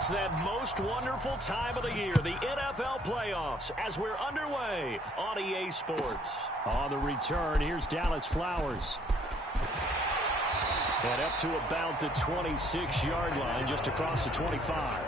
It's that most wonderful time of the year, the NFL playoffs, as we're underway on EA Sports. On the return, here's Dallas Flowers. And up to about the 26-yard line, just across the 25.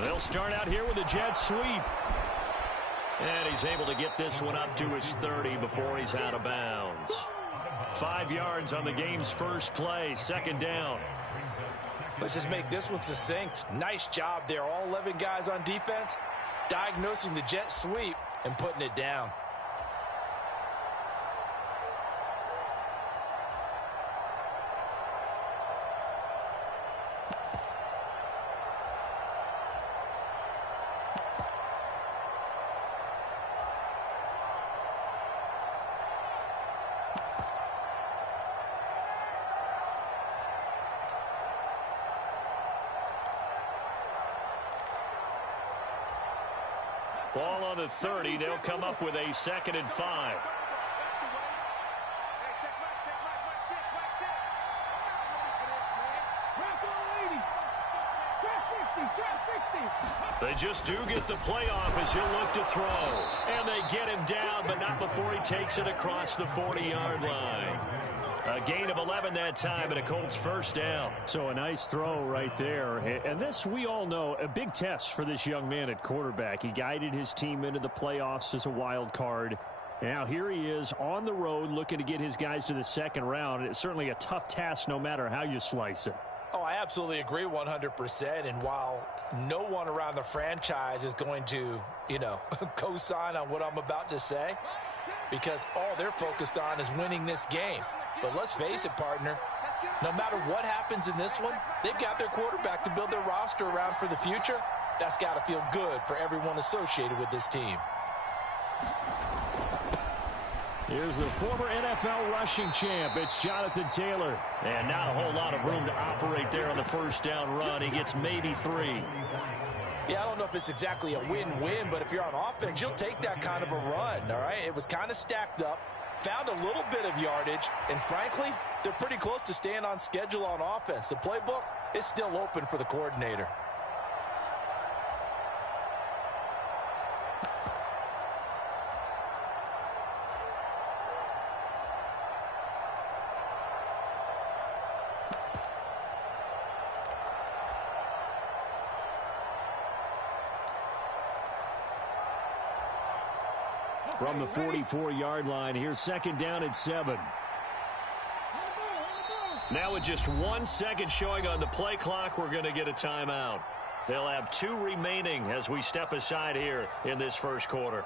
They'll start out here with a jet sweep. And he's able to get this one up to his 30 before he's out of bounds. 5 yards on the game's first play, second down. Let's just make this one succinct. Nice job there. All 11 guys on defense diagnosing the jet sweep and putting it down. Ball on the 30. They'll come up with a 2nd and 5. They just do get the playoff as he'll look to throw. And they get him down, but not before he takes it across the 40-yard line. A gain of 11 that time, and a Colts first down. So a nice throw right there. And this, we all know, a big test for this young man at quarterback. He guided his team into the playoffs as a wild card. Now here he is on the road looking to get his guys to the second round. It's certainly a tough task no matter how you slice it. Oh, I absolutely agree 100%. And while no one around the franchise is going to, co-sign on what I'm about to say, because all they're focused on is winning this game. But let's face it, partner, no matter what happens in this one, they've got their quarterback to build their roster around for the future. That's got to feel good for everyone associated with this team. Here's the former NFL rushing champ. It's Jonathan Taylor. And not a whole lot of room to operate there on the first down run. He gets maybe 3. Yeah, I don't know if it's exactly a win-win, but if you're on offense, you'll take that kind of a run, all right? It was kind of stacked up, found a little bit of yardage, and frankly, they're pretty close to staying on schedule on offense. The playbook is still open for the coordinator. From the 44-yard line, here's 2nd down and 7. Now with just 1 second showing on the play clock, we're going to get a timeout. They'll have 2 remaining as we step aside here in this first quarter.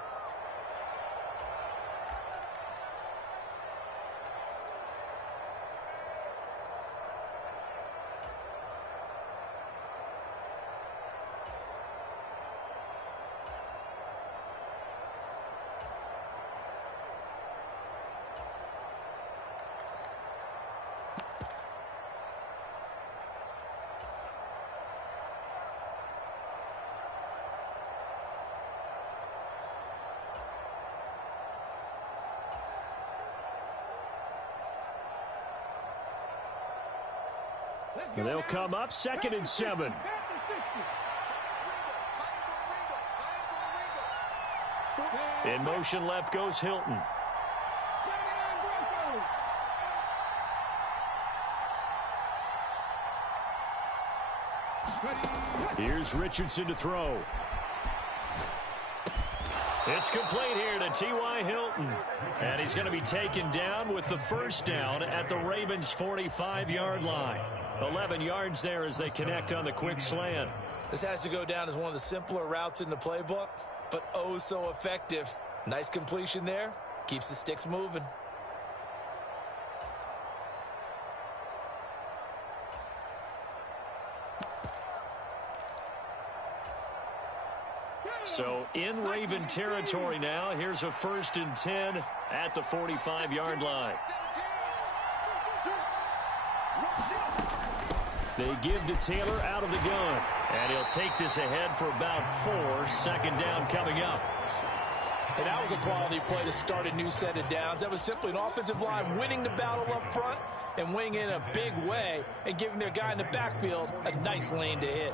They'll come up 2nd and 7. In motion left goes Hilton. Here's Richardson to throw. It's complete here to T.Y. Hilton. And he's going to be taken down with the first down at the Ravens' 45-yard line. 11 yards there as they connect on the quick slant. This has to go down as one of the simpler routes in the playbook. but oh so effective. Nice completion there. Keeps the sticks moving. So in Raven territory now. Here's a 1st and 10 at the 45-yard line. They give to Taylor out of the gun. And he'll take this ahead for about 4. 2nd down coming up. And that was a quality play to start a new set of downs. That was simply an offensive line winning the battle up front and winning in a big way and giving their guy in the backfield a nice lane to hit.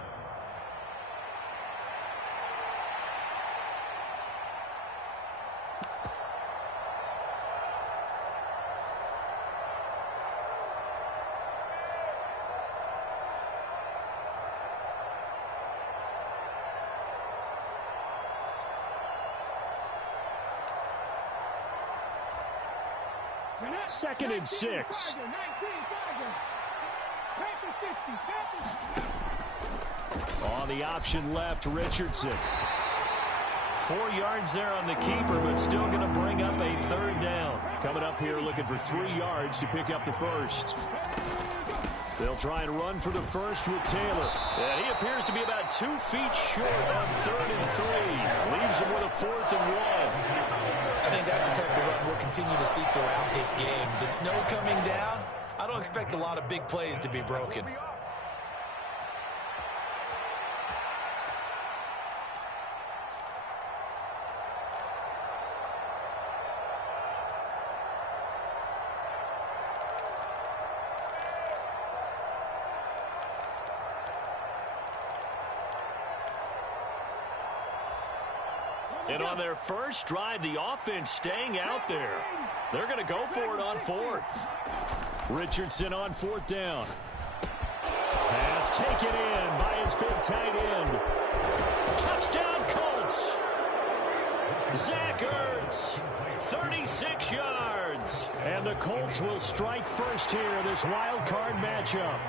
Second and 6. On the option left, Richardson. 4 yards there on the keeper, but still going to bring up a 3rd down. Coming up here looking for 3 yards to pick up the 1st. They'll try and run for the 1st with Taylor. And he appears to be about 2 feet short on 3rd and 3. Leaves him with a 4th and 1. I think that's the type of run we'll continue to see throughout this game. The snow coming down, I don't expect a lot of big plays to be broken. And on their first drive, the offense staying out there. They're going to go for it on 4th. Richardson on 4th down. Pass taken in by his big tight end. Touchdown, Colts. Zach Ertz, 36 yards. And the Colts will strike first here in this wild card matchup.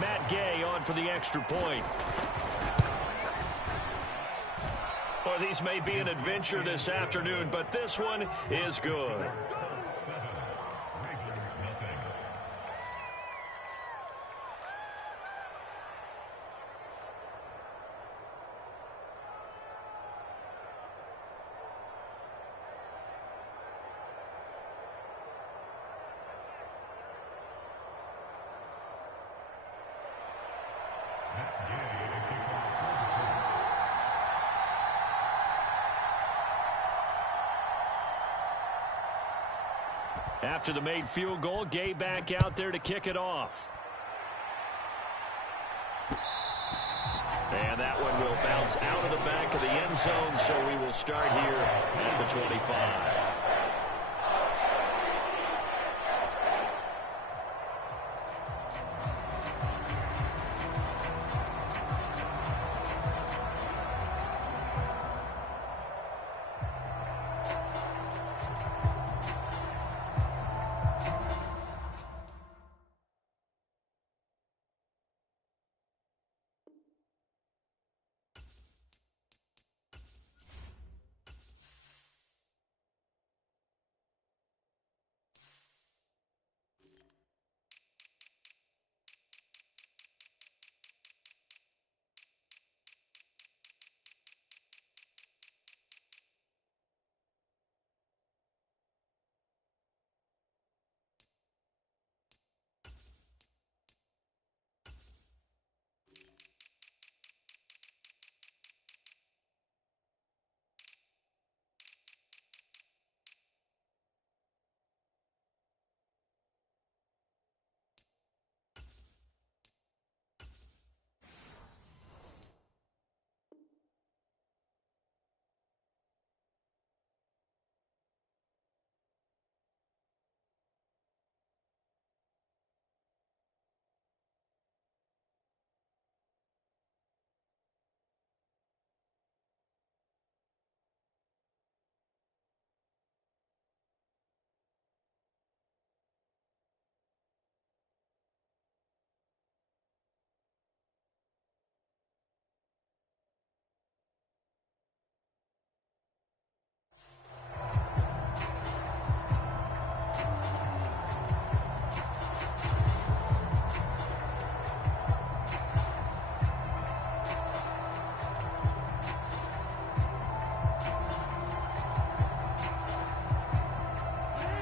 Matt Gay on for the extra point. Well, these may be an adventure this afternoon, but this one is good. After the made field goal, Gay back out there to kick it off. And that one will bounce out of the back of the end zone, so we will start here at the 25.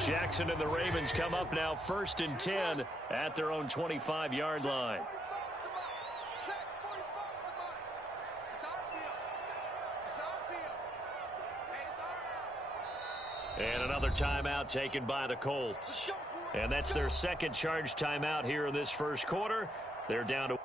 Jackson and the Ravens come up now 1st and 10 at their own 25-yard line. And another timeout taken by the Colts. And that's their second charge timeout here in this first quarter. They're down to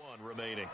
one remaining.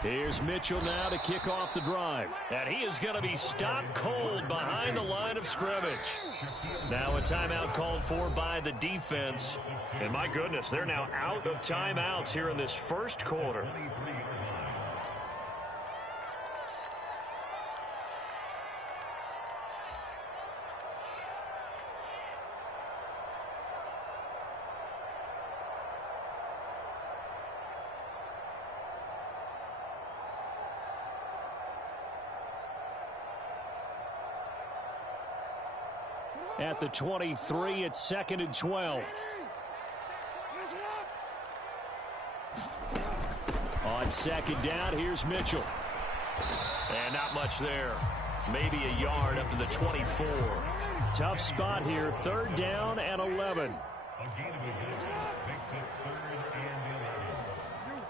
Here's Mitchell now to kick off the drive. And he is going to be stopped cold behind the line of scrimmage. Now a timeout called for by the defense. And my goodness, they're now out of timeouts here in this first quarter. At the 23, it's 2nd and 12. On 2nd down, here's Mitchell. And not much there. Maybe a yard up to the 24. Tough spot here, 3rd down and 11.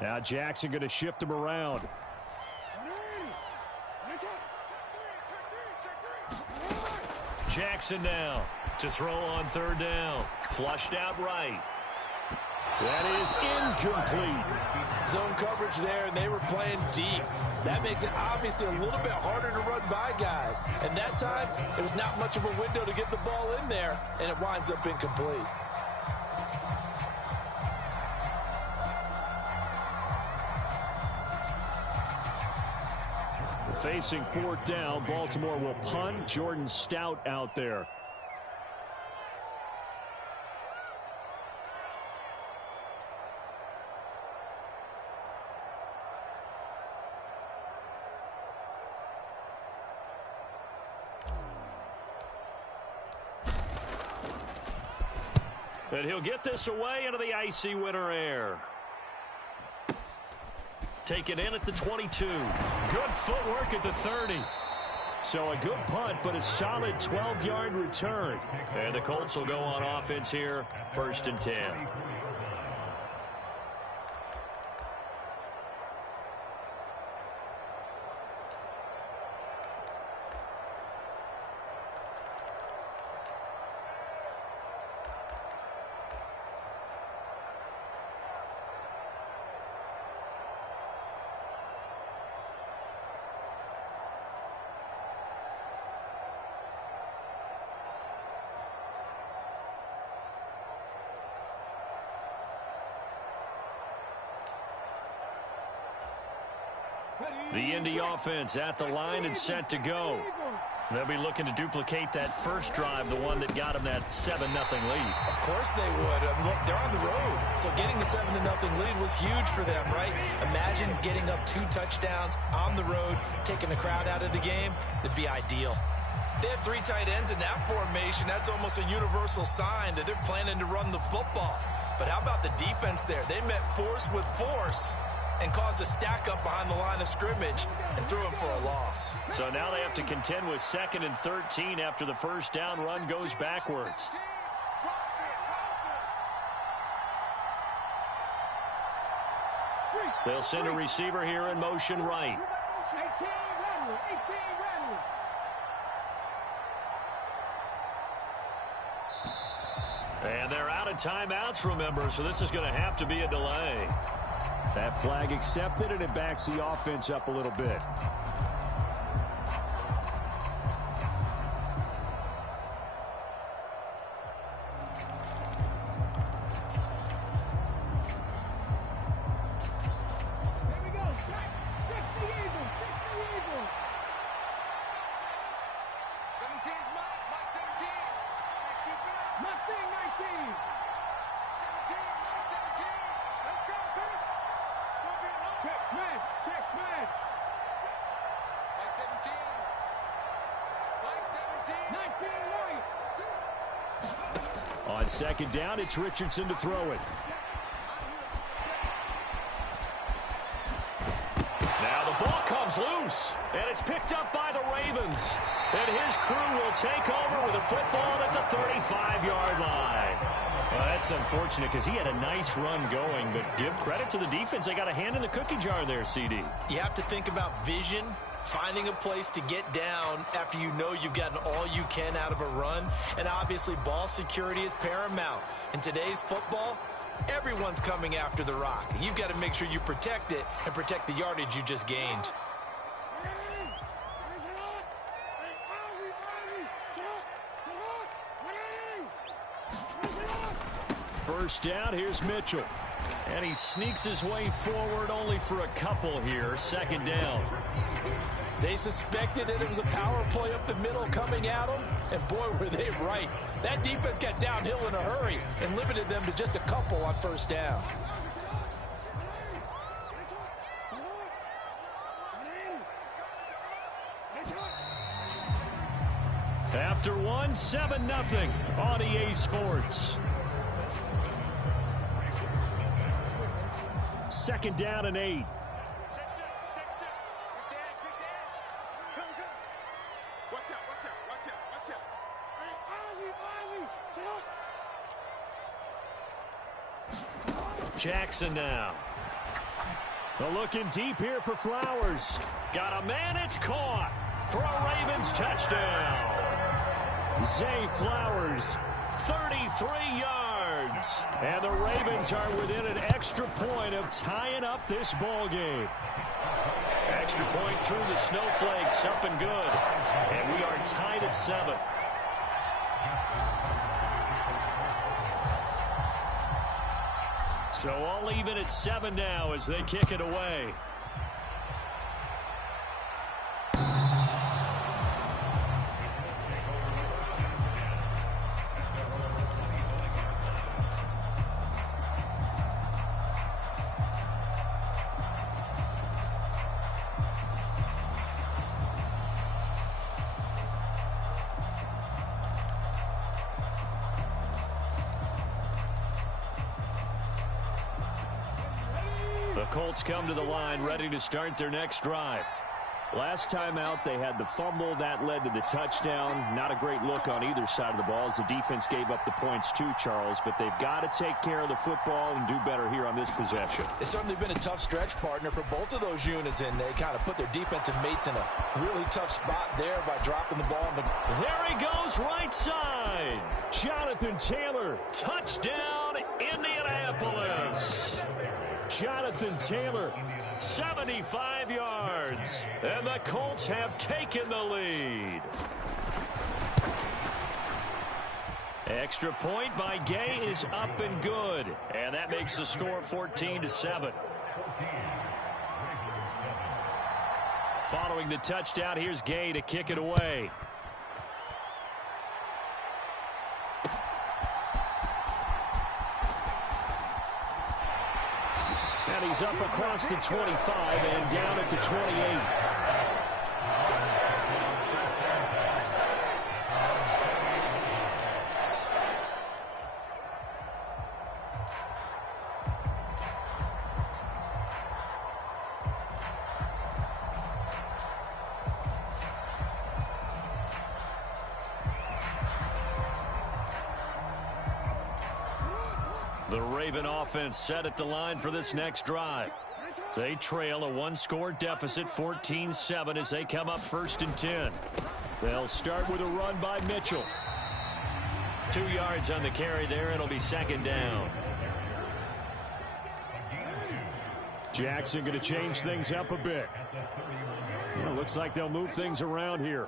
Now Jackson going to shift him around. Jackson now to throw on 3rd down. Flushed out right. That is incomplete. Zone coverage there, and they were playing deep. That makes it obviously a little bit harder to run by guys. And that time, it was not much of a window to get the ball in there, and it winds up incomplete. Facing 4th down, Baltimore will punt. Jordan Stout out there. And he'll get this away into the icy winter air. Taken in at the 22. Good footwork at the 30. So a good punt, but a solid 12-yard return. And the Colts will go on offense here, 1st and 10. The Indy offense at the line and set to go. They'll be looking to duplicate that first drive, the one that got them that 7-0 lead. Of course they would. Look, they're on the road. So getting the 7-0 lead was huge for them, right? Imagine getting up 2 touchdowns on the road, taking the crowd out of the game. That'd be ideal. They have 3 tight ends in that formation. That's almost a universal sign that they're planning to run the football. But how about the defense there? They met force with force and caused a stack up behind the line of scrimmage and threw him for a loss. So now they have to contend with 2nd and 13 after the first down run goes backwards. They'll send a receiver here in motion right. And they're out of timeouts, remember, so this is going to have to be a delay. That flag accepted, and it backs the offense up a little bit. On 2nd down, it's Richardson to throw it. Now the ball comes loose, and it's picked up by the Ravens. And his crew will take over with a football at the 35-yard line. Well, that's unfortunate because he had a nice run going, but give credit to the defense. They got a hand in the cookie jar there, CD. You have to think about vision, finding a place to get down after you know you've gotten all you can out of a run. And obviously, ball security is paramount. In today's football, everyone's coming after the rock. You've got to make sure you protect it and protect the yardage you just gained. First down, here's Mitchell. And he sneaks his way forward only for a couple here. 2nd down. They suspected that it was a power play up the middle coming at them, and boy, were they right. That defense got downhill in a hurry and limited them to just a couple on 1st down. After 7-0 on EA Sports. 2nd down and 8. Jackson now. They're looking deep here for Flowers. Got a man, it's caught for a Ravens touchdown. Zay Flowers, 33 yards. And the Ravens are within an extra point of tying up this ball game. Extra point through the snowflakes, up and good. And we are tied at 7. So all even at 7 now as they kick it away. The Colts come to the line ready to start their next drive. Last time out, they had the fumble. That led to the touchdown. Not a great look on either side of the ball as the defense gave up the points too, Charles. But they've got to take care of the football and do better here on this possession. It's certainly been a tough stretch, partner, for both of those units, and they kind of put their defensive mates in a really tough spot there by dropping the ball. There he goes, right side. Jonathan Taylor, touchdown, Indianapolis. Jonathan Taylor, 75 yards. And the Colts have taken the lead. Extra point by Gay is up and good. And that makes the score 14-7. Following the touchdown, here's Gay to kick it away. And he's up across the 25 and down at the 28. The Raven offense set at the line for this next drive. They trail a one-score deficit, 14-7, as they come up 1st and 10. They'll start with a run by Mitchell. 2 yards on the carry there. It'll be 2nd down. Jackson going to change things up a bit. Well, looks like they'll move things around here.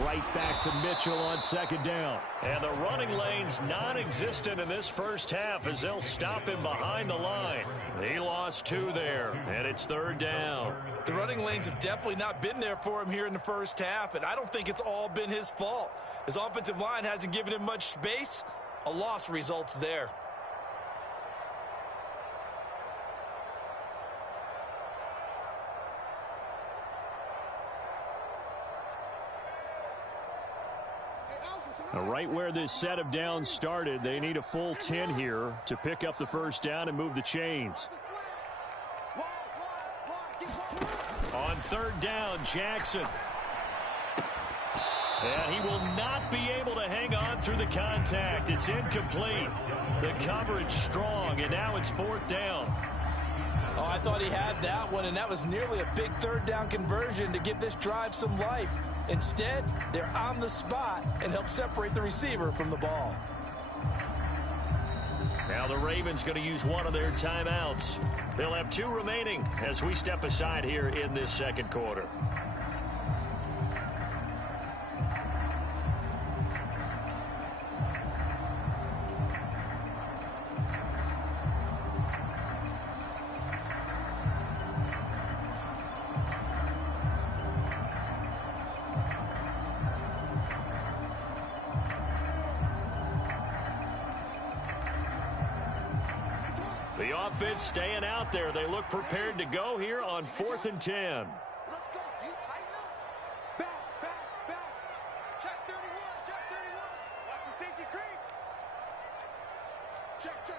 Right back to Mitchell on 2nd down. And the running lane's non-existent in this first half as they'll stop him behind the line. He lost 2 there, and it's 3rd down. The running lanes have definitely not been there for him here in the first half, and I don't think it's all been his fault. His offensive line hasn't given him much space. A loss results there. Right where this set of downs started, they need a full 10 here to pick up the 1st down and move the chains. On 3rd down, Jackson. And he will not be able to hang on through the contact. It's incomplete. The coverage strong, and now it's 4th down. Oh, I thought he had that one, and that was nearly a big 3rd down conversion to give this drive some life. Instead, they're on the spot and help separate the receiver from the ball. Now the Ravens going to use one of their timeouts. They'll have 2 remaining as we step aside here in this 2nd quarter. The offense staying out there. They look prepared to go here on 4th and 10. Let's go. You tighten up. Back. Check 31. Watch the safety creep. Check. 13.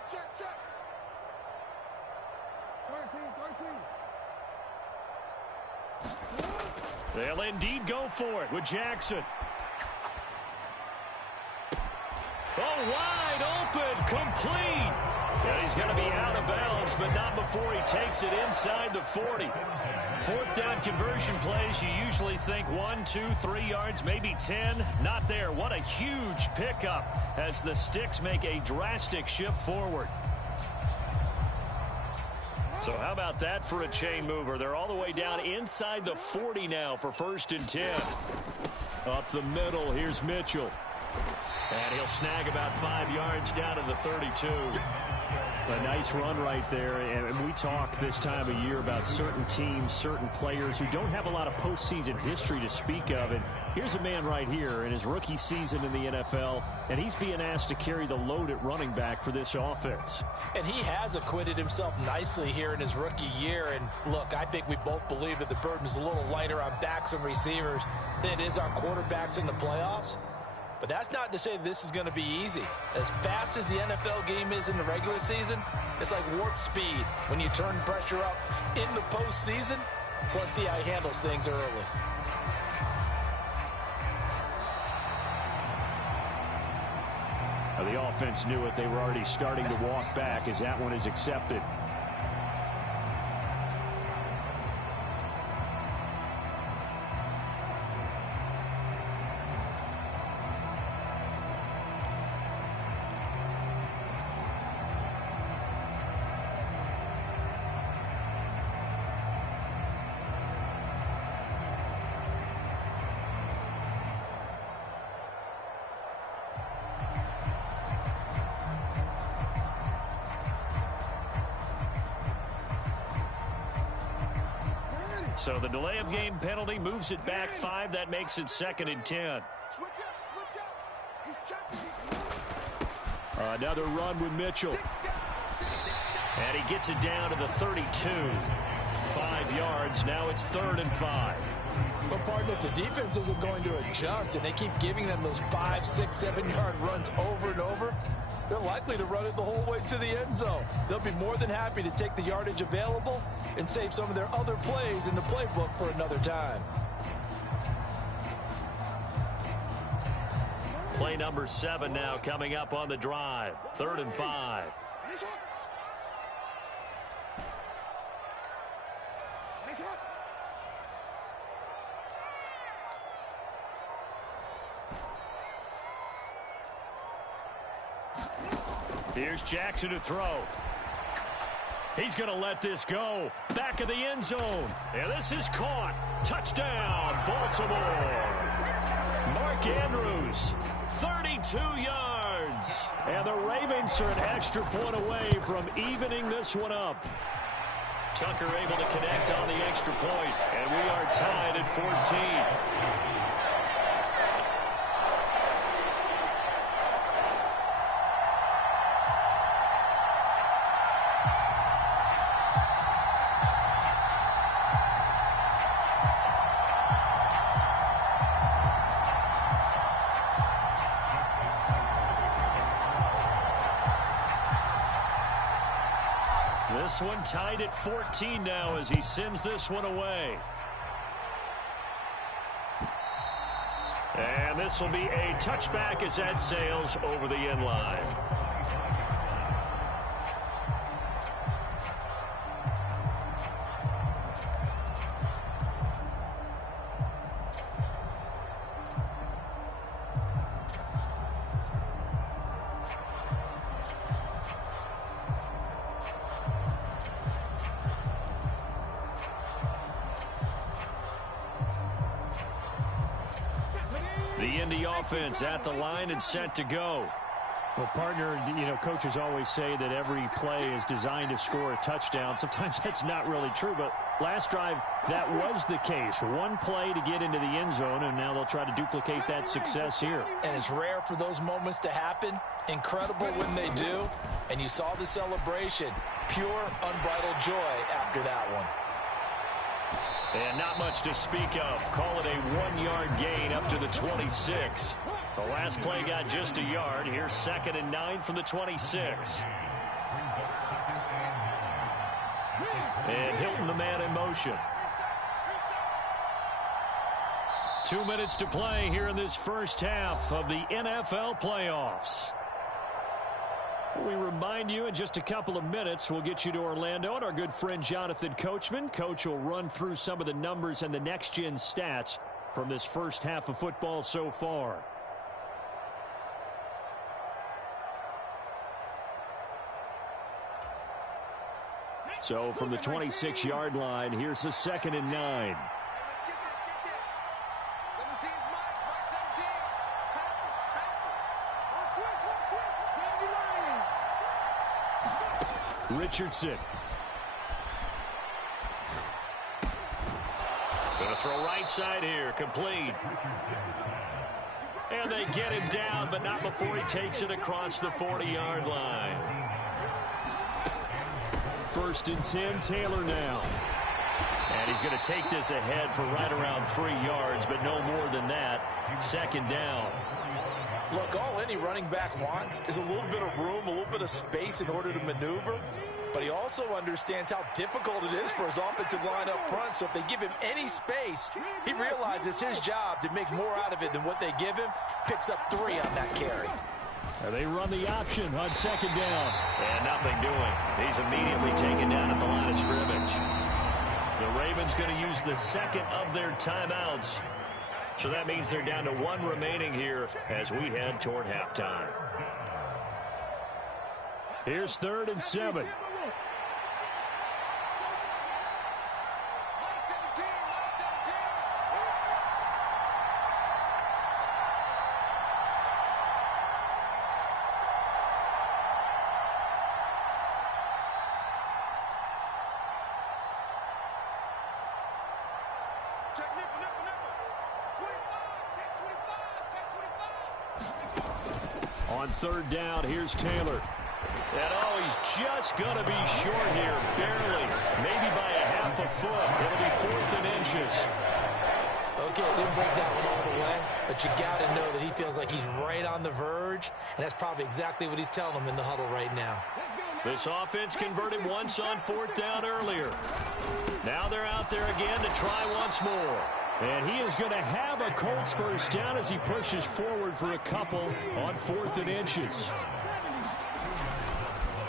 They'll indeed go for it with Jackson. Oh, wide open, complete. And he's going to be out of bounds, but not before he takes it inside the 40. 4th down conversion plays, you usually think 1, 2, 3 yards, maybe 10. Not there. What a huge pickup as the Sticks make a drastic shift forward. So how about that for a chain mover? They're all the way down inside the 40 now for 1st and 10. Up the middle, here's Mitchell. And he'll snag about 5 yards down to the 32. A nice run right there, and we talk this time of year about certain teams, certain players who don't have a lot of postseason history to speak of. And here's a man right here in his rookie season in the NFL, and he's being asked to carry the load at running back for this offense. And he has acquitted himself nicely here in his rookie year. And look, I think we both believe that the burden's a little lighter on backs and receivers than it is on quarterbacks in the playoffs. But that's not to say this is going to be easy. As fast as the NFL game is in the regular season, it's like warp speed when you turn pressure up in the postseason. So let's see how he handles things early. Now, the offense knew it. They were already starting to walk back as that one is accepted. So the delay of game penalty moves it back 5. That makes it 2nd and 10. Switch up. He's checking. Another run with Mitchell. And he gets it down to the 32. 5 yards. Now it's 3rd and 5. But, partner, if the defense isn't going to adjust and they keep giving them those 5, 6, 7-yard runs over and over, they're likely to run it the whole way to the end zone. They'll be more than happy to take the yardage available and save some of their other plays in the playbook for another time. Play number 7 now coming up on the drive. 3rd and 5. Here's Jackson to throw. He's going to let this go. Back of the end zone. And this is caught. Touchdown, Baltimore. Mark Andrews, 32 yards. And the Ravens are an extra point away from evening this one up. Tucker able to connect on the extra point. And we are tied at 14. This one tied at 14 now as he sends this one away. And this will be a touchback as that sails over the end line. The Indy offense at the line and set to go. Well, partner, coaches always say that every play is designed to score a touchdown. Sometimes that's not really true, but last drive, that was the case. One play to get into the end zone, and now they'll try to duplicate that success here. And it's rare for those moments to happen. Incredible when they do. And you saw the celebration. Pure, unbridled joy after that one. And not much to speak of. Call it a 1-yard gain up to the 26. The last play got just a yard. Here's 2nd and 9 from the 26. And Hilton, the man in motion. 2 minutes to play here in this first half of the NFL playoffs. We remind you in just a couple of minutes we'll get you to Orlando and our good friend Jonathan Coachman. Coach will run through some of the numbers and the next-gen stats from this first half of football so far. So from the 26-yard line, here's the 2nd and 9. Richardson. Going to throw right side here. Complete. And they get him down, but not before he takes it across the 40-yard line. 1st and 10, Taylor now. And he's going to take this ahead for right around 3 yards, but no more than that. 2nd down. Look, all any running back wants is a little bit of room, a little bit of space in order to maneuver. But he also understands how difficult it is for his offensive line up front. So if they give him any space, he realizes his job to make more out of it than what they give him. Picks up 3 on that carry. They run the option on 2nd down. And nothing doing. He's immediately taken down at the line of scrimmage. The Ravens going to use the 2nd of their timeouts. So that means they're down to 1 remaining here as we head toward halftime. Here's 3rd and 7. On third down, here's Taylor. And oh, he's just going to be short here, barely, maybe by a half a foot. It'll be 4th and inches. Okay, didn't break that one all the way, but you got to know that he feels like he's right on the verge, and that's probably exactly what he's telling them in the huddle right now. This offense converted once on 4th down earlier. Now they're out there again to try once more. And he is going to have a Colts first down as he pushes forward for a couple on 4th and inches.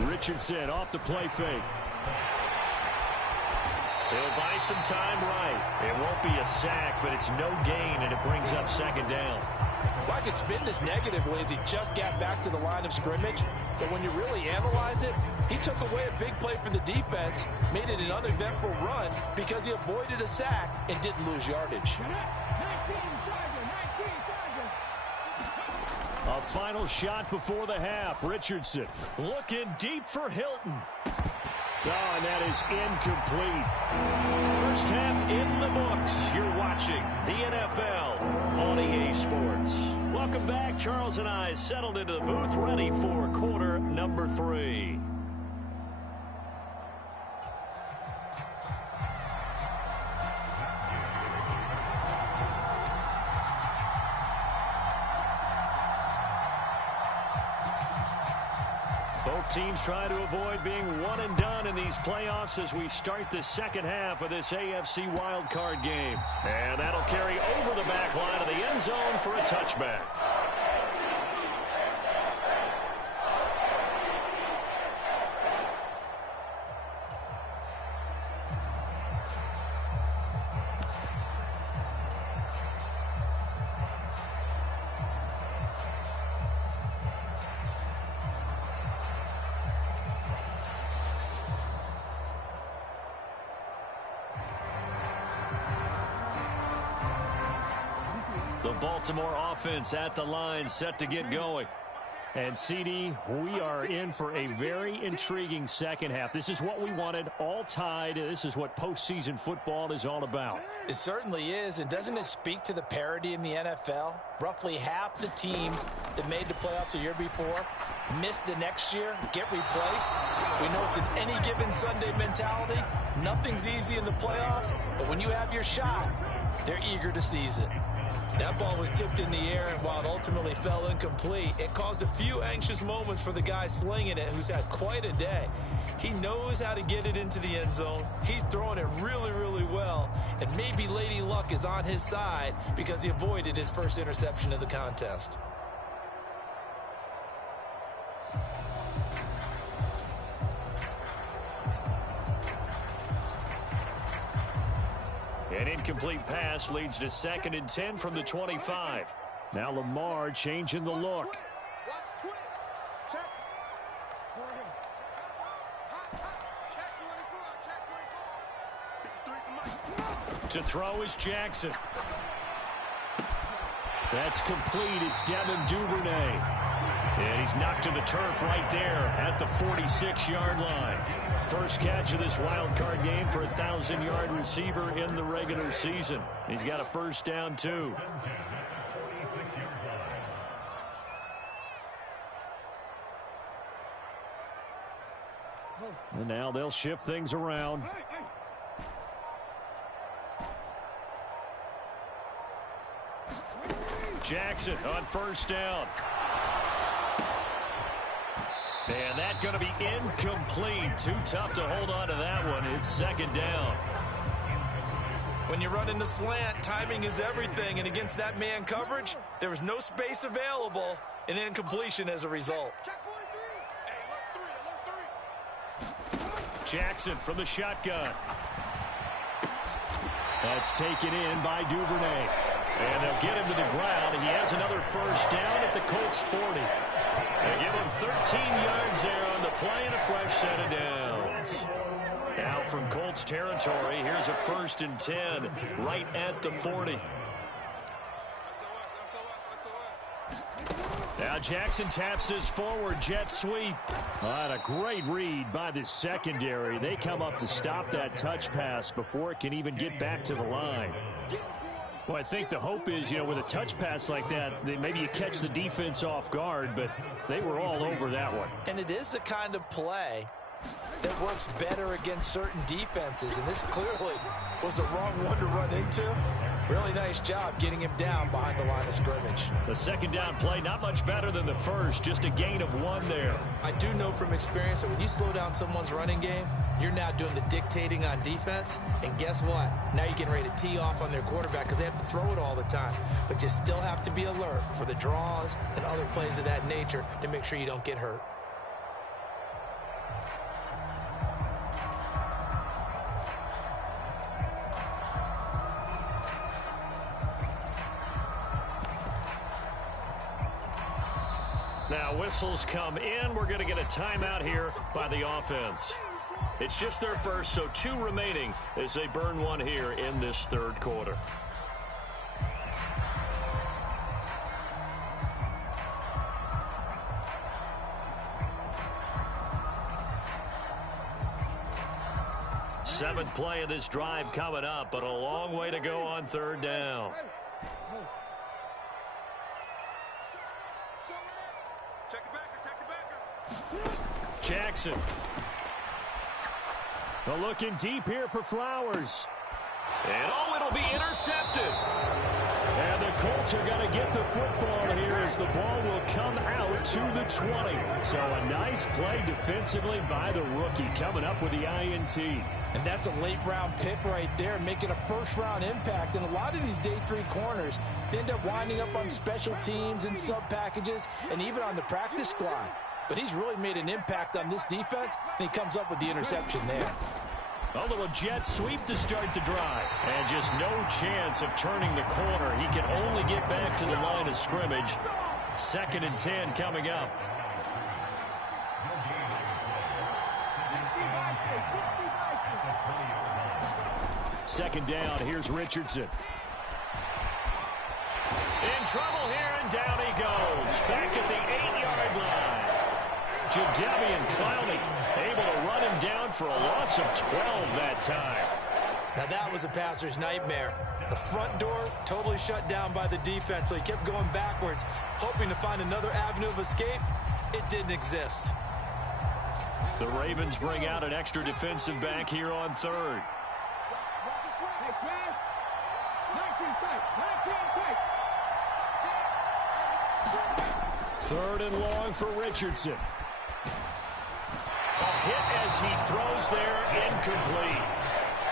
Richardson off the play fake. He'll buy some time right. It won't be a sack, but it's no gain, and it brings up 2nd down. Well, I could spin this negatively as he just got back to the line of scrimmage, but when you really analyze it, he took away a big play for the defense, made it an uneventful run because he avoided a sack and didn't lose yardage. A final shot before the half. Richardson looking deep for Hilton. Oh, and that is incomplete. First half in the books. You're watching the NFL on EA Sports. Welcome back. Charles and I settled into the booth, ready for quarter number 3. Both teams try to avoid being one and done in these playoffs as we start the second half of this AFC wildcard game. And that'll carry over the back line of the end zone for a touchback. The Baltimore offense at the line, set to get going. And, CD, we are in for a very intriguing second half. This is what we wanted, all tied. This is what postseason football is all about. It certainly is, and doesn't it speak to the parity in the NFL? Roughly half the teams that made the playoffs a year before miss the next year, get replaced. We know it's an any given Sunday mentality. Nothing's easy in the playoffs, but when you have your shot, they're eager to seize it. That ball was tipped in the air, and while it ultimately fell incomplete, it caused a few anxious moments for the guy slinging it, who's had quite a day. He knows how to get it into the end zone. He's throwing it really, really well, and maybe Lady Luck is on his side because he avoided his first interception of the contest. An incomplete pass leads to 2nd and 10 from the 25. Now Lamar changing the look. To throw is Jackson. That's complete. It's Devin Duvernay. And he's knocked to the turf right there at the 46-yard line. First catch of this wild card game for a 1,000-yard receiver in the regular season. He's got a first down, too. And now they'll shift things around. Jackson on first down. And that's going to be incomplete. Too tough to hold on to that one. It's 2nd down. When you run into slant, timing is everything. And against that man coverage, there was no space available, and incompletion as a result. Jackson from the shotgun. That's taken in by Duvernay. And they'll get him to the ground, and he has another first down at the Colts 40. They give him 13 yards there on the play and a fresh set of downs. Now from Colts territory, here's a 1st and 10 right at the 40. Now Jackson taps this forward jet sweep. And a great read by the secondary. They come up to stop that touch pass before it can even get back to the line. Well, I think the hope is, with a touch pass like that, maybe you catch the defense off guard, but they were all over that one. And it is the kind of play that works better against certain defenses, and this clearly was the wrong one to run into. Really nice job getting him down behind the line of scrimmage. The second down play, not much better than the first, just a gain of 1 there. I do know from experience that when you slow down someone's running game, you're now doing the dictating on defense, and guess what? Now you're getting ready to tee off on their quarterback because they have to throw it all the time. But you still have to be alert for the draws and other plays of that nature to make sure you don't get hurt. Now whistles come in. We're going to get a timeout here by the offense. It's just their first, so 2 remaining as they burn 1 here in this third quarter. Seventh play of this drive coming up, but a long way to go on third down. Jackson. Well, looking deep here for Flowers. And it'll be intercepted. And the Colts are going to get the football here as the ball will come out to the 20. So a nice play defensively by the rookie coming up with the INT. And that's a late-round pick right there, making a first-round impact. And a lot of these day 3 corners, they end up winding up on special teams and sub-packages and even on the practice squad. But he's really made an impact on this defense, and he comes up with the interception there. A little jet sweep to start the drive. And just no chance of turning the corner. He can only get back to the line of scrimmage. 2nd and 10 coming up. Second down, here's Richardson. In trouble here, and down he goes. Back at the 8-yard line. Jadeveon Clowney able to run him down for a loss of 12 that time. Now that was a passer's nightmare. The front door totally shut down by the defense, so he kept going backwards, hoping to find another avenue of escape. It didn't exist. The Ravens bring out an extra defensive back here on third. Third and long for Richardson. A hit as he throws there, incomplete.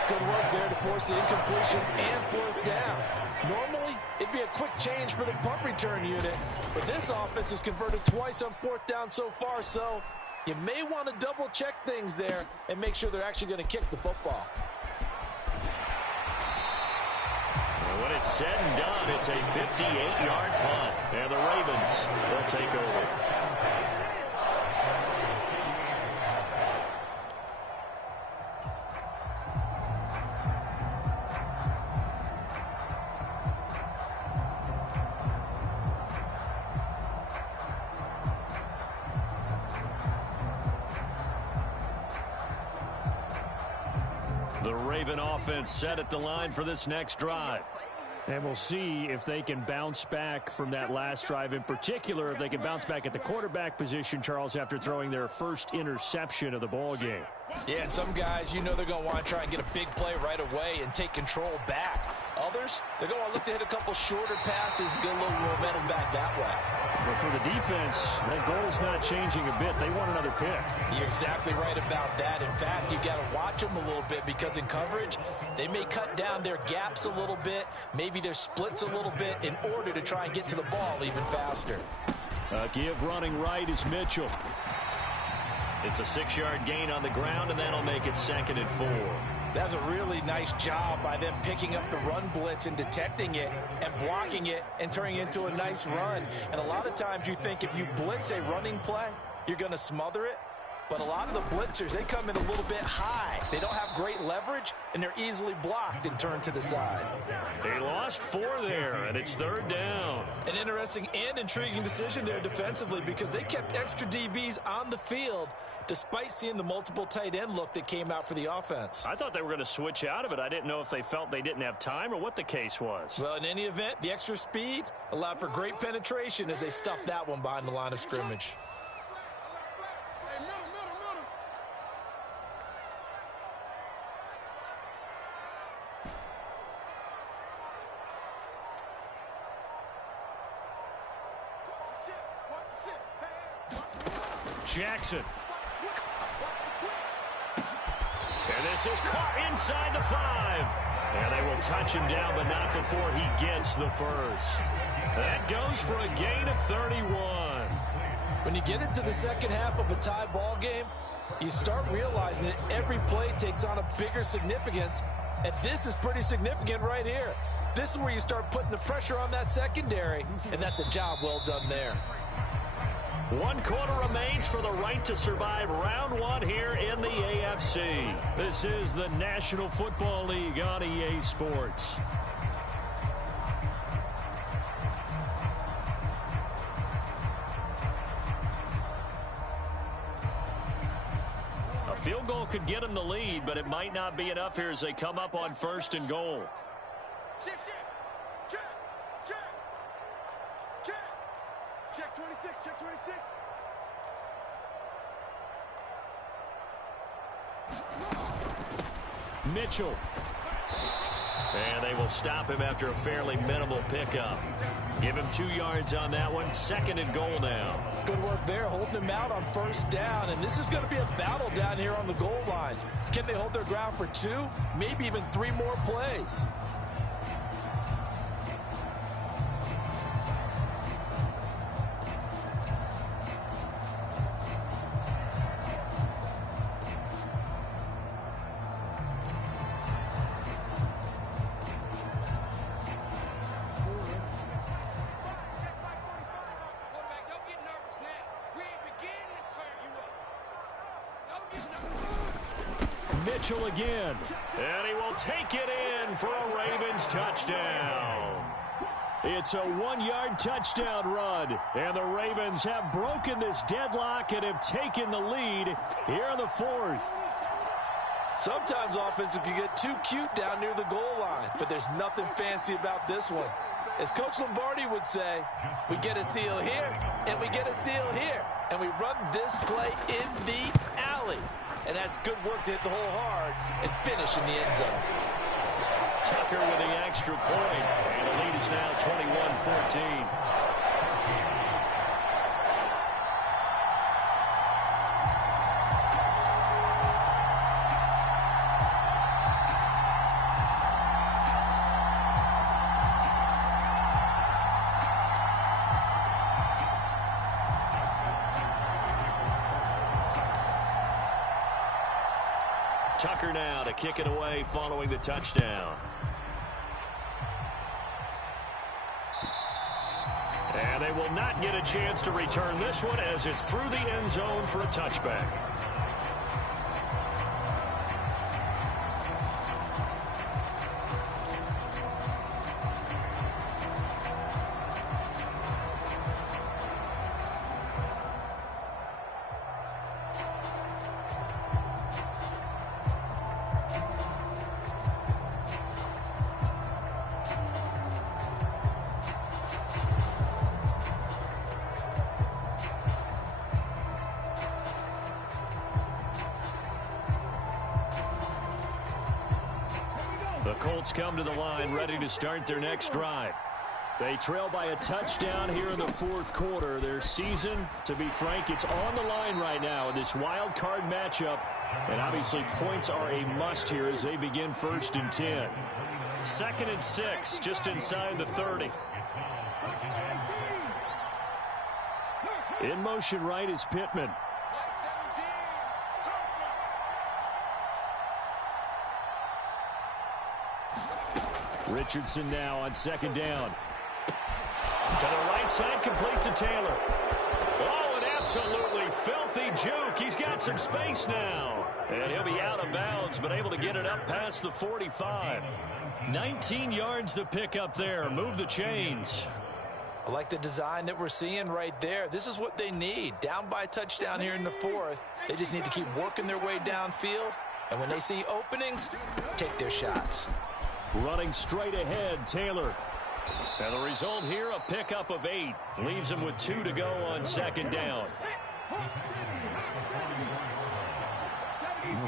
Good work there to force the incompletion and 4th down. Normally, it'd be a quick change for the punt return unit, but this offense has converted twice on 4th down so far, so you may want to double-check things there and make sure they're actually going to kick the football. When it's said and done, it's a 58-yard punt, and the Ravens will take over. The Raven offense set at the line for this next drive. And we'll see if they can bounce back from that last drive. In particular, if they can bounce back at the quarterback position, Charles, after throwing their first interception of the ball game. Yeah, and some guys, they're going to want to try and get a big play right away and take control back. Others, they're going to look to hit a couple shorter passes, get a little momentum back that way. But for the defense, that goal is not changing a bit. They want another pick. You're exactly right about that. In fact, you've got to watch them a little bit because in coverage, they may cut down their gaps a little bit, maybe their splits a little bit in order to try and get to the ball even faster. Give running right is Mitchell. It's a 6-yard gain on the ground, and that'll make it 2nd and 4. That's a really nice job by them picking up the run blitz and detecting it and blocking it and turning it into a nice run. And a lot of times you think if you blitz a running play, you're going to smother it. But a lot of the blitzers, they come in a little bit high. They don't have great leverage, and they're easily blocked and turned to the side. They lost 4 there, and it's 3rd down. An interesting and intriguing decision there defensively because they kept extra DBs on the field despite seeing the multiple tight end look that came out for the offense. I thought they were going to switch out of it. I didn't know if they felt they didn't have time or what the case was. Well, in any event, the extra speed allowed for great penetration as they stuffed that one behind the line of scrimmage. Jackson. And this is caught inside the 5. And they will touch him down, but not before he gets the first. That goes for a gain of 31. When you get into the second half of a tie ball game, you start realizing that every play takes on a bigger significance, and this is pretty significant right here. This is where you start putting the pressure on that secondary, and that's a job well done there. 1 quarter remains for the right to survive round 1 here in the AFC. This is the National Football League on EA Sports. A field goal could get them the lead, but it might not be enough here as they come up on 1st and goal. Check. Check 26, check 26. Mitchell. And they will stop him after a fairly minimal pickup. Give him 2 yards on that one. 2nd and goal now. Good work there, holding him out on 1st down, and this is going to be a battle down here on the goal line. Can they hold their ground for 2, maybe even 3 more plays? Mitchell again. And he will take it in for a Ravens touchdown. It's a 1-yard touchdown run. And the Ravens have broken this deadlock and have taken the lead here in the 4th. Sometimes offenses can get too cute down near the goal line, but there's nothing fancy about this one. As Coach Lombardi would say, we get a seal here, and we get a seal here, and we run this play in the alley. And that's good work to hit the hole hard and finish in the end zone. Tucker with the extra point, and the lead is now 21-14. Tucker now to kick it away following the touchdown. And they will not get a chance to return this one as it's through the end zone for a touchback. The Colts come to the line ready to start their next drive. They trail by a touchdown here in the 4th quarter. Their season, to be frank, it's on the line right now in this wild card matchup. And obviously points are a must here as they begin 1st and 10. 2nd and 6, just inside the 30. In motion right is Pittman. Richardson now on 2nd down. To the right side, complete to Taylor. Oh, and Absolutely filthy juke. He's got some space now. And he'll be out of bounds, but able to get it up past the 45. 19 yards to pick up there. Move the chains. I like the design that we're seeing right there. This is what they need. Down by a touchdown here in the fourth. They just need to keep working their way downfield. And when they see openings, take their shots. Running straight ahead, Taylor. And the result here, a pickup of 8. Leaves him with 2 to go on second down.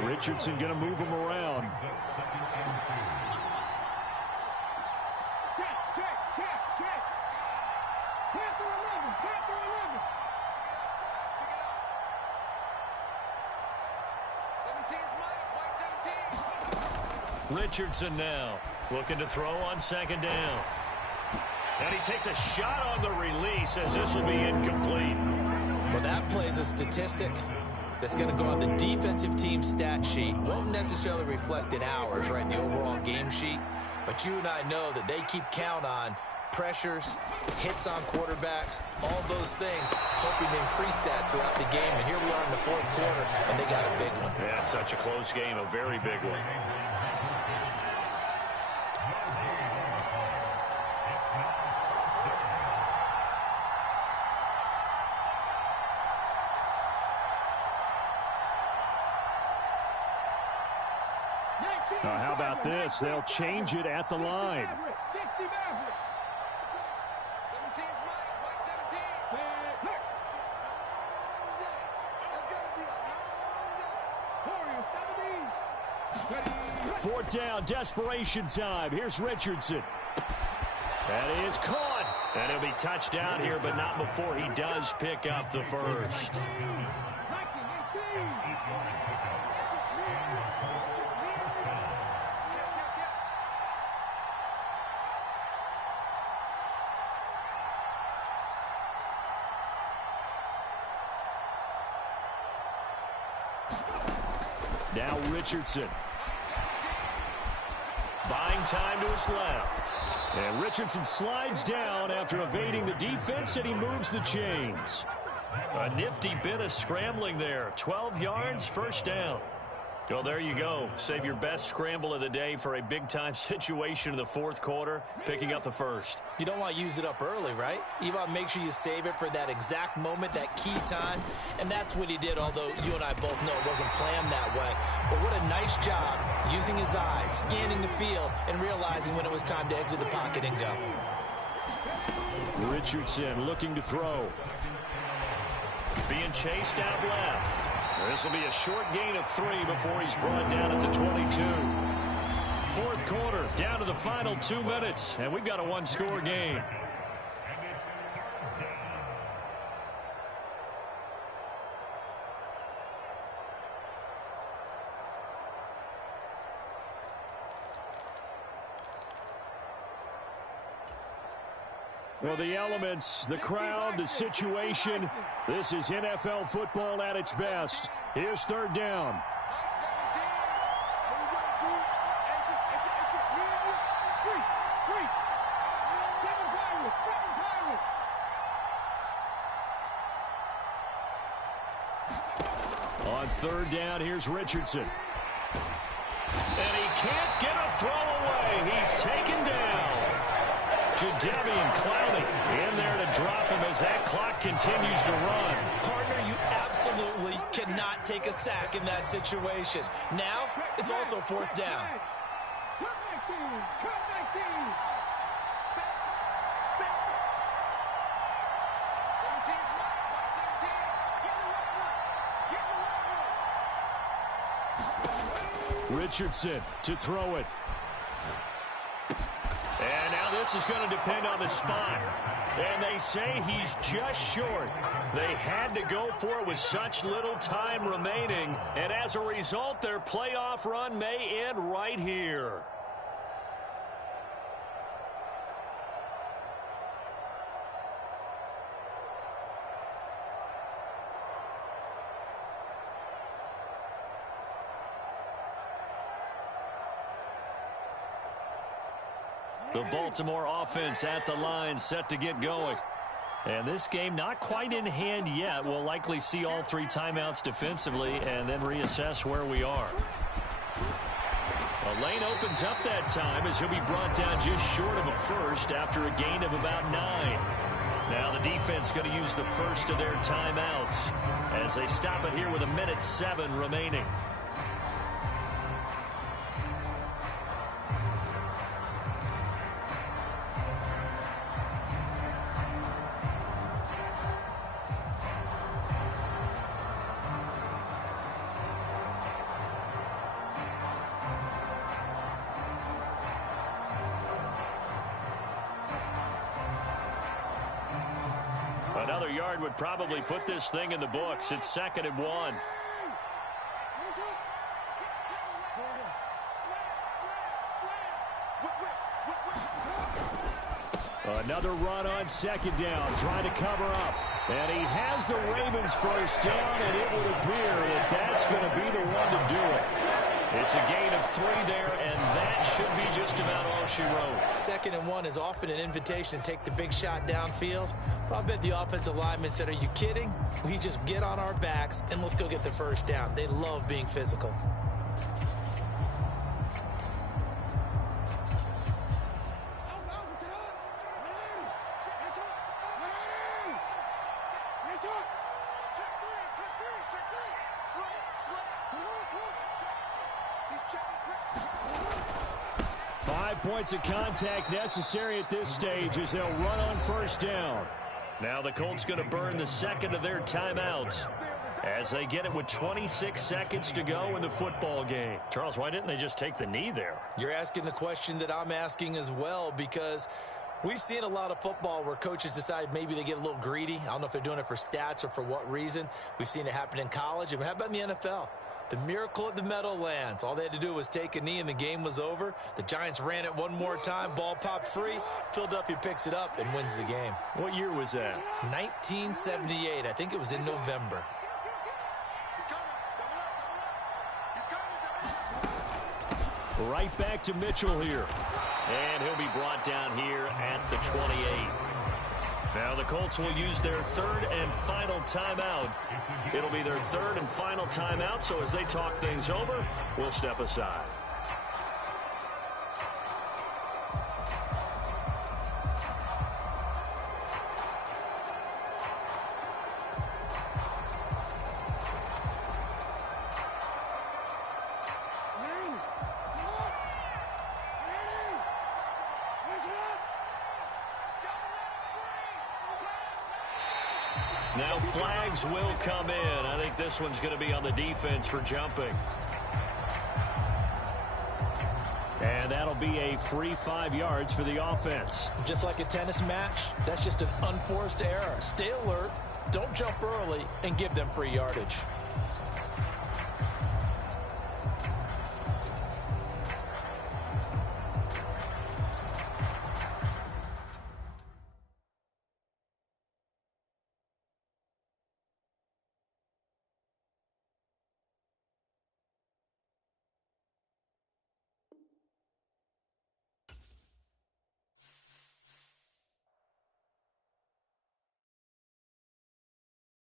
Richardson going to move him around. Richardson now looking to throw on second down. And he takes a shot on the release as this will be incomplete. Well, that plays a statistic that's going to go on the defensive team stat sheet. Won't necessarily reflect in ours, right, the overall game sheet. But you and I know that they keep count on pressures, hits on quarterbacks, all those things, hoping to increase that throughout the game. And here we are in the fourth quarter, and they got a big one. Yeah, it's such a close game, a very big one. Now, how about this? They'll change it at the line. Fourth down, desperation time. Here's Richardson. That is caught. And he'll be touched down here, but not before he does pick up the first. Now Richardson. Buying time to his left. And Richardson slides down after evading the defense, and he moves the chains. A nifty bit of scrambling there. 12 yards, first down. Well, there you go. Save your best scramble of the day for a big-time situation in the fourth quarter, picking up the first. You don't want to use it up early, right? You want to make sure you save it for that exact moment, that key time. And that's what he did, although you and I both know it wasn't planned that way. But what a nice job using his eyes, scanning the field, and realizing when it was time to exit the pocket and go. Richardson looking to throw. Being chased out left. This will be a short gain of 3 before he's brought down at the 22. Fourth quarter, down to the final 2 minutes, and we've got a one-score game. Well, the elements, the crowd, the situation, this is NFL football at its best. Here's third down. On third down, here's Richardson. And he can't get a throw away. He's taken down. Jadeveon Clowney in there to drop him as that clock continues to run. Partner, you absolutely cannot take a sack in that situation. Now, it's also fourth down. Richardson to throw it. And now this is going to depend on the spot. And they say he's just short. They had to go for it with such little time remaining. And as a result, their playoff run may end right here. The Baltimore offense at the line, set to get going. And this game not quite in hand yet. We'll likely see all 3 timeouts defensively and then reassess where we are. A lane opens up that time as he'll be brought down just short of a first after a gain of about 9. Now the defense going to use the first of their timeouts as they stop it here with 1:07 remaining. Another yard would probably put this thing in the books. It's 2nd and 1. Another run on 2nd down, trying to cover up. And he has the Ravens first down, and it would appear that that's going to be the one to do it. It's a gain of 3 there, and that should be just about all she wrote. 2nd and 1 is often an invitation to take the big shot downfield. But I bet the offensive lineman said, are you kidding? We just get on our backs, and let's go get the first down. They love being physical. Points of contact necessary at this stage as they'll run on first down. Now the Colts going to burn the 2nd of their timeouts as they get it with 26 seconds to go in the football game. Charles, why didn't they just take the knee there? You're asking the question that I'm asking as well, because we've seen a lot of football where coaches decide maybe they get a little greedy. I don't know if they're doing it for stats or for what reason. We've seen it happen in college. And how about in the NFL? The miracle at the Meadowlands. All they had to do was take a knee and the game was over. The Giants ran it one more time. Ball popped free. Philadelphia picks it up and wins the game. What year was that? 1978. I think it was in November. Right back to Mitchell here. And he'll be brought down here at the 28. Now the Colts will use their 3rd and final timeout. It'll be their 3rd and final timeout, so as they talk things over, we'll step aside. Now flags will come in. I think this one's going to be on the defense for jumping. And that'll be a free 5 yards for the offense. Just like a tennis match, that's just an unforced error. Stay alert, don't jump early, and give them free yardage.